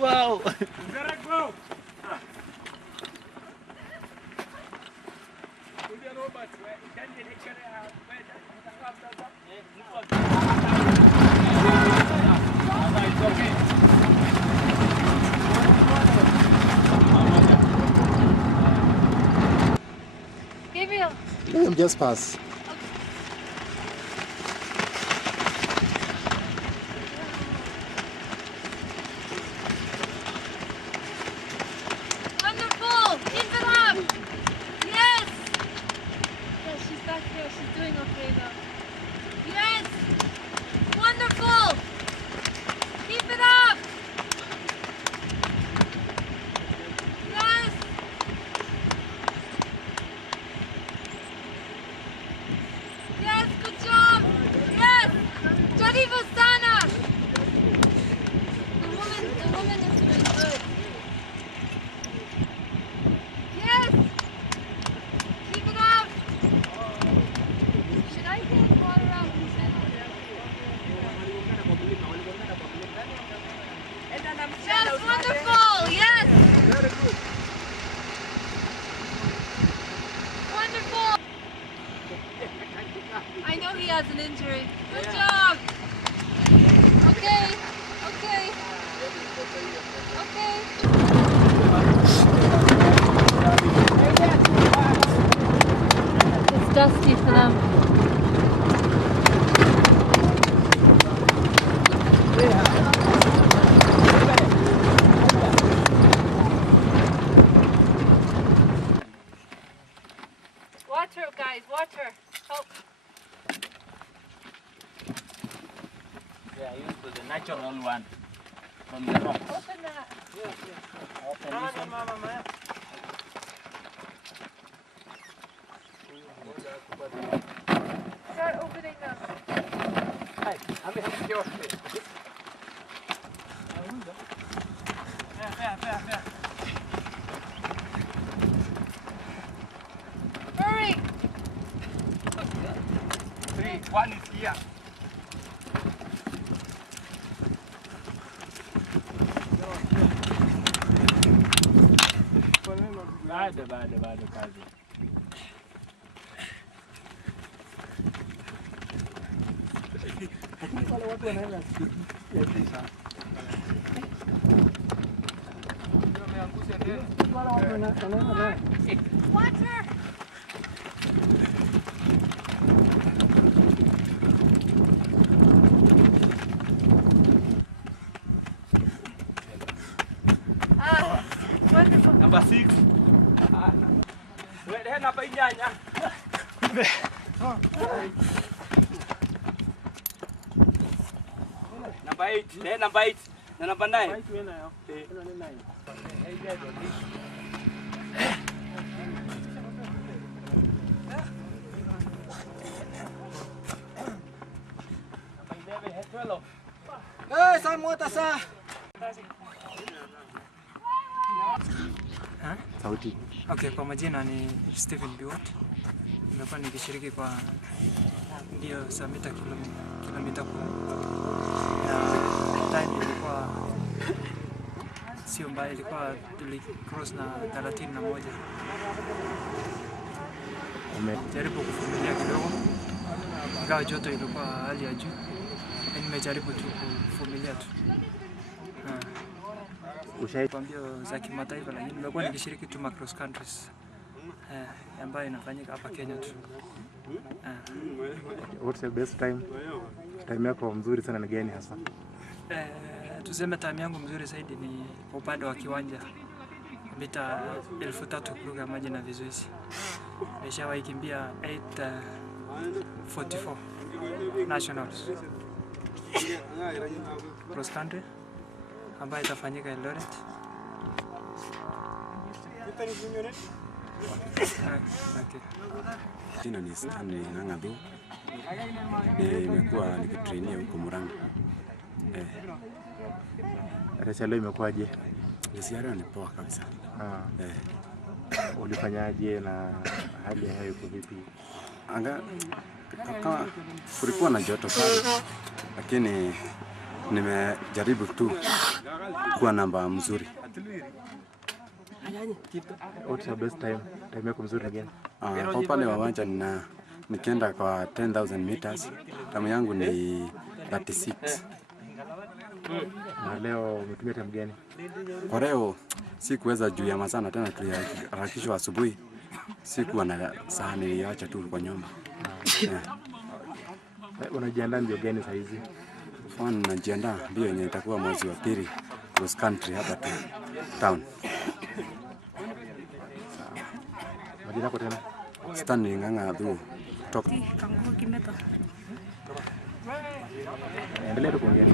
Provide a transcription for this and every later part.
Wow. Gabriel. Let him just pass. Wonderful! Keep it up! Yes! Yes, she's back there. She's doing okay now. Yes! Wonderful! Keep it up! Yes! Yes, good job! Yes! Jariva Sana! The woman is doing good. Yes! Keep it up! Should I get water out instead? Yes, wonderful! Yes! Very good. Wonderful! I know he has an injury. Good job! Okay, okay, okay. It's dusty for them. Water, guys, water. Help. Yeah, use the natural one from the rock. Open that. Open this one. Start opening them. Hey, I'm going to your face. Hurry! 3, 1 is here. Bado kazi. Wale watu wanaenda kusikia. Wameangusha tena. Wale watu wanaenda. Water! Ah, wonderful. Number 6. Wewe namba inyanya. Number 8, number 8. Na number 9. Number 8 wewe nayo. Ina ni 9. Sauti. Okay, kwa majina ni Stephen Biwott. Nimekuwa nikishiriki kwa ndio za kilomita 10. Na time ilikuwa sio mbaya, ilikuwa cross na 31. Umejaribu kuvumilia kidogo. Ingawa joto ilikuwa hali ya juu. Nimejaribu tu kuvumilia tu. Kwa mbio za kimataifa, lakini nimekuwa nikishiriki tu cross countries ambayo inafanyika hapa Kenya tu. What's your best time? Time yako mzuri sana ni gani hasa? Tuseme time yangu mzuri zaidi ni upande wa kiwanja. Mita 3000 kuruka maji na vizuizi. Nimeshawahi kimbia 8:44 nationals cross country ambayo itafanyika Eldoret. Jina ni Stanley Ng'ang'athu. Nimekuwa nikitrainia huko Murang'a. Racha leo imekuwaje? Leo ni poa kabisa. Ulifanyaje na hali ya hewa iko vipi? Kama kulikuwa na joto sana, lakini Nimejaribu tu kuwa namba mzuri. What's your best time? Time yako mzuri again? Kwa upande wa uwanja nikienda kwa 10,000 meters, time yangu ni 36. Na leo umetumia time gani? Kwa leo sikuweza juu ya masaa, tena tuliharakishwa asubuhi. Sikuwa na saa, niliacha tu kwa nyumba. Unajiandaa mbio gani saa hizi? Najiandaa mbio yenye itakuwa mwezi wa pili cross country hapa tu town. Majina yako tena? Stanley Ng'ang'a Thuo kutoka Kanguo Kimeto. Endelea tu kuongea.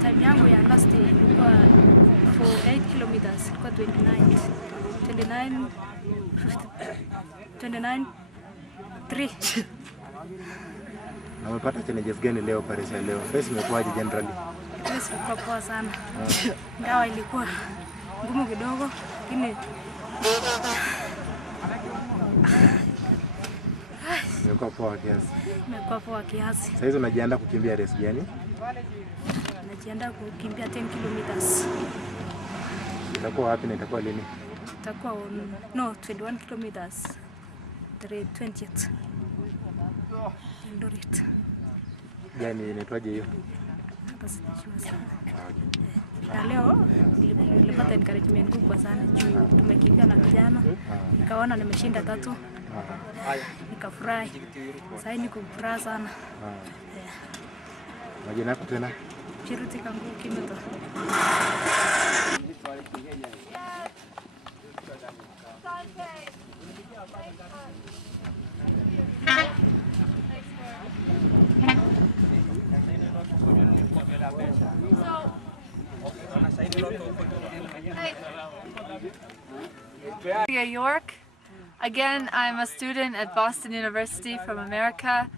Time yangu ya last ilikuwa for 8 kilometers ilikuwa 29:3. Na umepata challenges gani leo kwa race ya leo? Race imekuwaje generally? Race ilikuwa poa sana. Ingawa ilikuwa ngumu kidogo, lakini imekuwa poa kiasi. imekuwa poa kiasi. Sasa hizo unajiandaa kukimbia race gani? Najiandaa kukimbia 10 kilometers. Itakuwa wapi na itakuwa lini? Itakuwa 21 kilometers. Tarehe 20th. Eldoret. Yaani inaitwaje hiyo? Hapa sijajua sana. Na leo nilipata encouragement kubwa sana juu tumekimbia na vijana. Nikaona nimeshinda 3. Nikafurahi. Sasa niko furaha sana. Majina yako tena? Chiruti Kanguo Kimeto. York. Again, I'm a student at Boston University from America.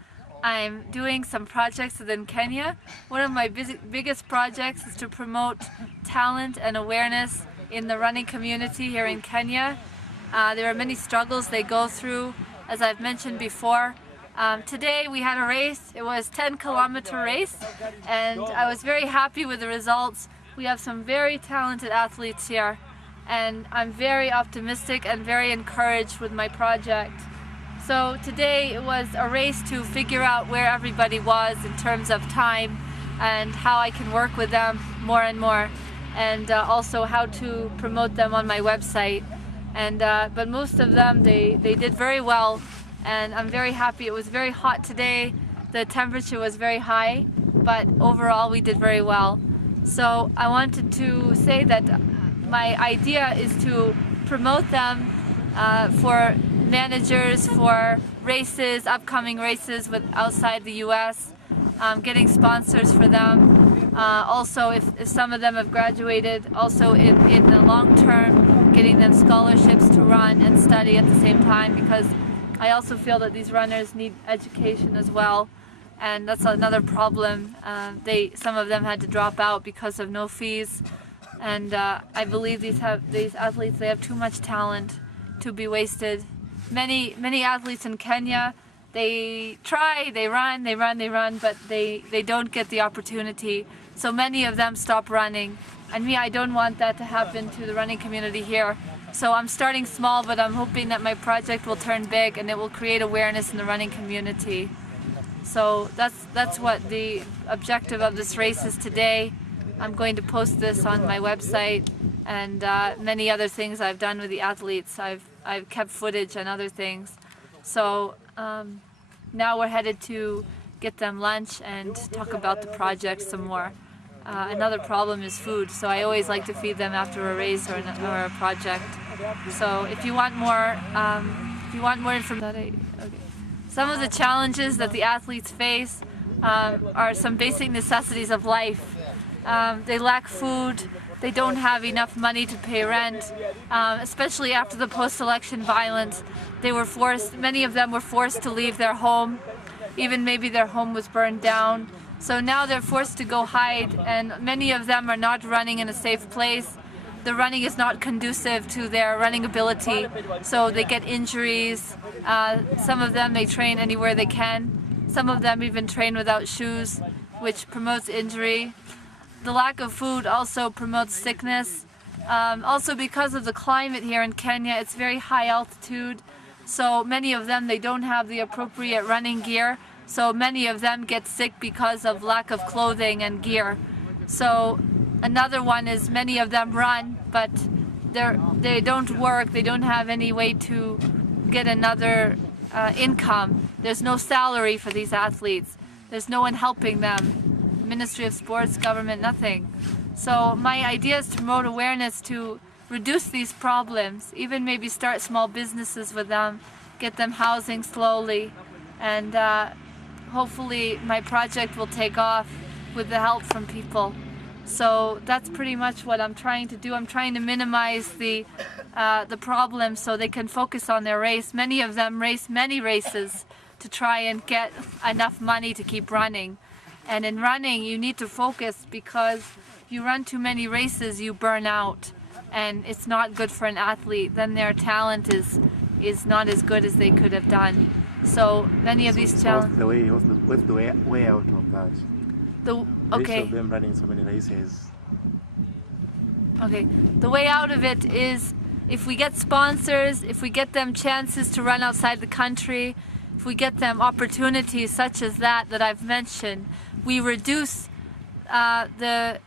I'm doing some projects within Kenya. One of my biggest projects is to promote talent and awareness in the running community here in Kenya. There are many struggles they go through, as I've mentioned before. Today we had a race. It was a 10-kilometer race, and I was very happy with the results. We have some very talented athletes here, and I'm very optimistic and very encouraged with my project. So today it was a race to figure out where everybody was in terms of time and how I can work with them more and more, and also how to promote them on my website. And but most of them, they did very well, and I'm very happy. It was very hot today. The temperature was very high, but overall we did very well. So I wanted to say that my idea is to promote them for managers, for races, upcoming races with outside the US, getting sponsors for them. Also, if some of them have graduated, also in the long term, getting them scholarships to run and study at the same time, because I also feel that these runners need education as well, and that's another problem. Some of them had to drop out because of no fees, and I believe these athletes, they have too much talent to be wasted. Many athletes in Kenya, they try, they run, but they don't get the opportunity. So many of them stop running. And me, I don't want that to happen to the running community here. So I'm starting small, but I'm hoping that my project will turn big and it will create awareness in the running community. So that's what the objective of this race is today. I'm going to post this on my website, and many other things I've done with the athletes. I've kept footage and other things. So now we're headed to get them lunch and talk about the project some more. Another problem is food, so I always like to feed them after a race or a project. So if you want more information, some of the challenges that the athletes face are some basic necessities of life. They lack food. They don't have enough money to pay rent, especially after the post-election violence. Many of them were forced to leave their home. Even maybe their home was burned down. So now they're forced to go hide, and many of them are not running in a safe place. The running is not conducive to their running ability, so they get injuries. Some of them, they train anywhere they can. Some of them even train without shoes, which promotes injury. the lack of food also promotes sickness. Also because of the climate here in Kenya, it's very high altitude. So many of them, they don't have the appropriate running gear. So many of them get sick because of lack of clothing and gear. So another one is many of them run, but they don't work. They don't have any way to get another income. There's no salary for these athletes. There's no one helping them. Ministry of Sports, government, nothing. So my idea is to promote awareness to reduce these problems, even maybe start small businesses with them, get them housing slowly, and hopefully my project will take off with the help from people. So that's pretty much what I'm trying to do. I'm trying to minimize the problems so they can focus on their race. Many of them race many races to try and get enough money to keep running. And in running, you need to focus, because if you run too many races, you burn out. And it's not good for an athlete. Then their talent is not as good as they could have done. So many of these challenges. What's the way out of that? Okay. Of them running so many races. Okay. The way out of it is if we get sponsors, if we get them chances to run outside the country, if we get them opportunities such as that I've mentioned, we reduce the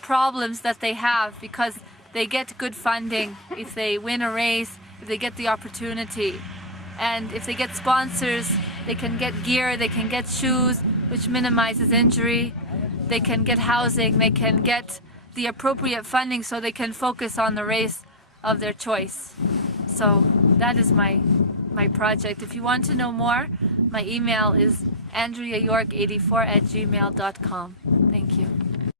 problems that they have, because they get good funding if they win a race, if they get the opportunity. And if they get sponsors, they can get gear, they can get shoes, which minimizes injury. They can get housing, they can get the appropriate funding so they can focus on the race of their choice. So that is my project. If you want to know more, my email is andreayork84@gmail.com. Thank you.